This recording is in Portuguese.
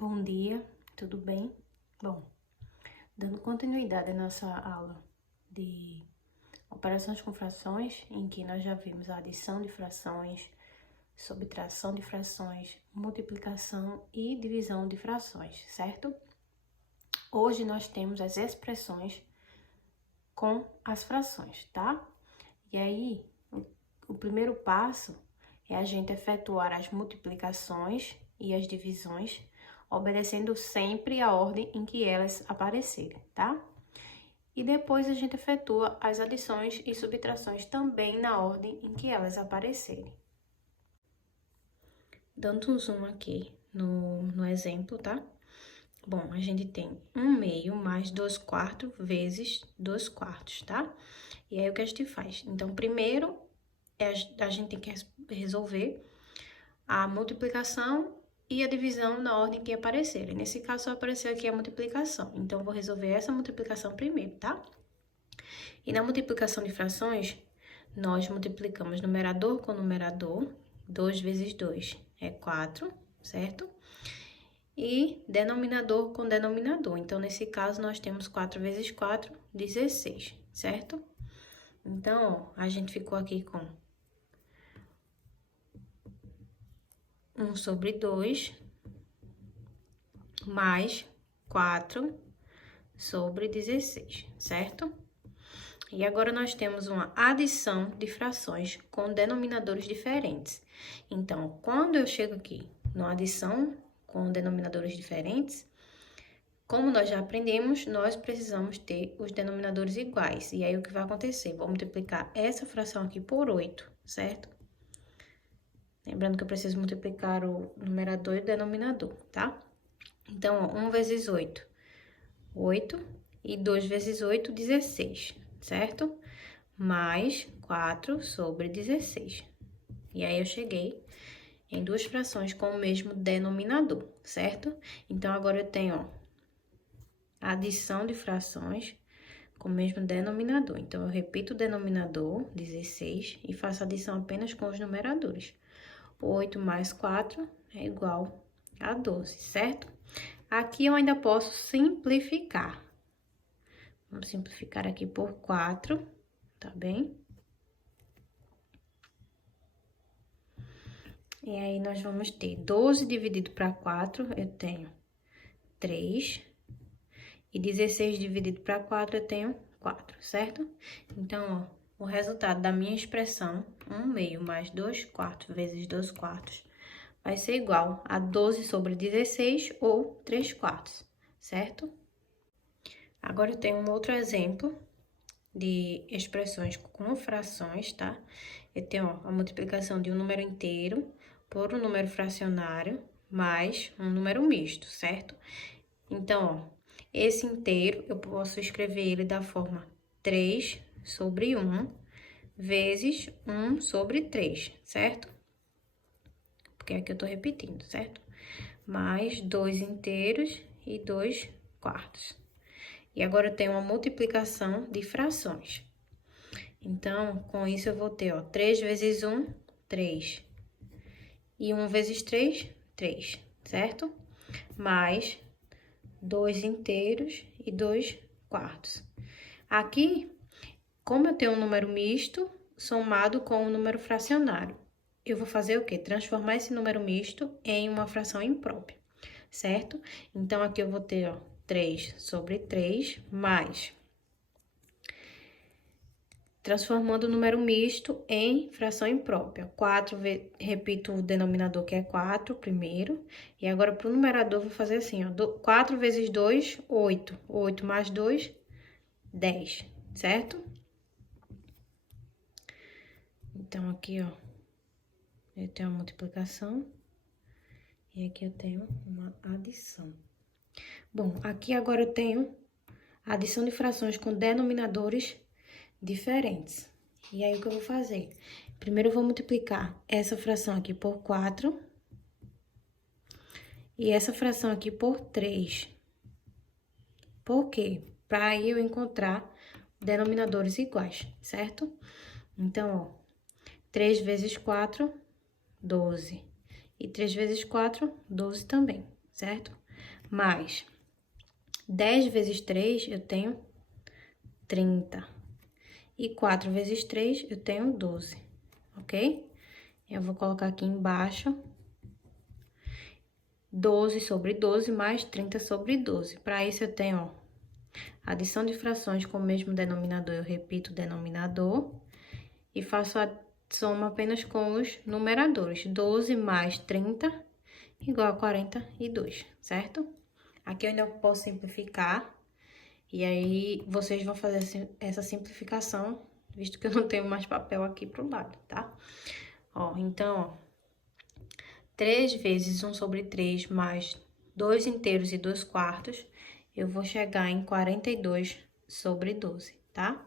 Bom dia, tudo bem? Bom, dando continuidade à nossa aula de operações com frações, em que nós já vimos a adição de frações, subtração de frações, multiplicação e divisão de frações, certo? Hoje nós temos as expressões com as frações, tá? E aí, o primeiro passo é a gente efetuar as multiplicações e as divisões, obedecendo sempre a ordem em que elas aparecerem, tá? E depois a gente efetua as adições e subtrações também na ordem em que elas aparecerem. Dando um zoom aqui no exemplo, tá? Bom, a gente tem 1/2 mais 2/4 vezes 2/4, tá? E aí, o que a gente faz? Então, primeiro, a gente tem que resolver a multiplicação e a divisão na ordem que aparecerem. Nesse caso, só apareceu aqui a multiplicação. Então, eu vou resolver essa multiplicação primeiro, tá? E na multiplicação de frações, nós multiplicamos numerador com numerador. 2 vezes 2 é 4, certo? E denominador com denominador. Então, nesse caso, nós temos 4 vezes 4, 16, certo? Então, ó, a gente ficou aqui com 1 sobre 2, mais 4 sobre 16, certo? E agora, nós temos uma adição de frações com denominadores diferentes. Então, quando eu chego aqui numa adição com denominadores diferentes, como nós já aprendemos, nós precisamos ter os denominadores iguais. E aí, o que vai acontecer? Vou multiplicar essa fração aqui por 8, certo? Lembrando que eu preciso multiplicar o numerador e o denominador, tá? Então, ó, 1 vezes 8, 8. E 2 vezes 8, 16, certo? Mais 4 sobre 16. E aí, eu cheguei em duas frações com o mesmo denominador, certo? Então, agora eu tenho, ó, adição de frações com o mesmo denominador. Então, eu repito o denominador, 16, e faço adição apenas com os numeradores. 8 mais 4 é igual a 12, certo? Aqui eu ainda posso simplificar. Vamos simplificar aqui por 4, tá bem? E aí, nós vamos ter 12 dividido para 4, eu tenho 3. E 16 dividido para 4, eu tenho 4, certo? Então, ó, o resultado da minha expressão, 1/2 mais 2/4 vezes 2/4, vai ser igual a 12 sobre 16 ou 3/4, certo? Agora, eu tenho um outro exemplo de expressões com frações, tá? Eu tenho, ó, a multiplicação de um número inteiro por um número fracionário mais um número misto, certo? Então, ó, esse inteiro, eu posso escrever ele da forma 3 sobre 1 vezes 1 sobre 3, certo? Porque aqui eu tô repetindo, certo? Mais 2 inteiros e 2/4. E agora eu tenho uma multiplicação de frações. Então, com isso eu vou ter, ó, 3 vezes 1, 3. E 1 vezes 3, 3, certo? Mais 2 inteiros e 2/4. Aqui, como eu tenho um número misto somado com um número fracionário, eu vou fazer o quê? Transformar esse número misto em uma fração imprópria, certo? Então, aqui eu vou ter, ó, 3 sobre 3 mais... Transformando o número misto em fração imprópria. 4, repito o denominador, que é 4 primeiro. E agora, para o numerador, vou fazer assim, ó. 4 vezes 2, 8. 8 mais 2, 10, certo? Então, aqui, ó, eu tenho a multiplicação. E aqui eu tenho uma adição. Bom, aqui agora eu tenho a adição de frações com denominadores diferentes. E aí, o que eu vou fazer? Primeiro, eu vou multiplicar essa fração aqui por 4 e essa fração aqui por 3. Por quê? Para aí eu encontrar denominadores iguais, certo? Então, ó, 3 vezes 4, 12. E 3 vezes 4, 12 também, certo? mais 10 vezes 3, eu tenho 30. E 4 vezes 3, eu tenho 12, ok? Eu vou colocar aqui embaixo 12 sobre 12 mais 30 sobre 12. Para isso, eu tenho, ó, adição de frações com o mesmo denominador, eu repito o denominador e faço a soma apenas com os numeradores. 12 mais 30 igual a 42, certo? Aqui eu ainda posso simplificar, e aí vocês vão fazer essa simplificação, visto que eu não tenho mais papel aqui pro lado, tá? Ó, então, ó, 3 vezes 1 sobre 3 mais 2 inteiros e 2 quartos, eu vou chegar em 42 sobre 12, tá?